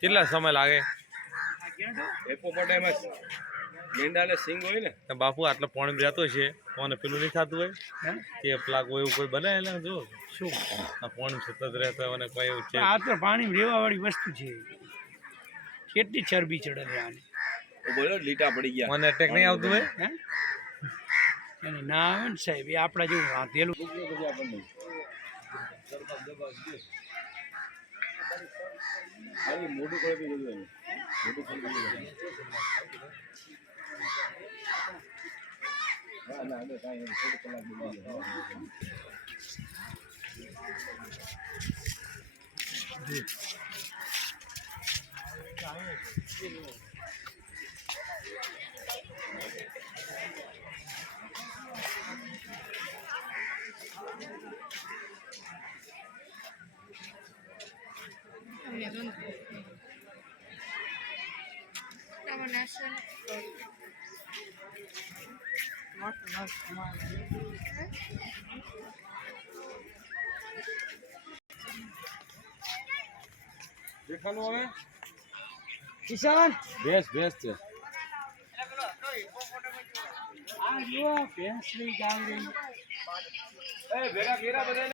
કેટલા સમય લાગે? એપોપોટેમસ ગેંડાને સિંગ હોય ને બાપુ આટલા પાણી રહેતો છે કોને પેલું નહીં થતું હોય કે પ્લાક હોય એવું કોઈ બને એટલે જો શું આ પાણી સતત રહેતો હોય અને કોઈ એવું છે? આ તો પાણી રેવા વાળી વસ્તુ છે. કેટલી ચરબી ચડે આને. બોલો લીટા પડી ગયા. મને અટેક નહીં આવતું હોય એને ના આવે ને સાહેબ, એ આપણા જેવું રાંધેલું. મોટું કોઈ બી બધું મોટું ના કાંઈ થોડું કલાક દેખાનું હવે કિશન ભેંસ છે. આ જો ભેંસ ની ગાય ભેગા ઘેરા બધા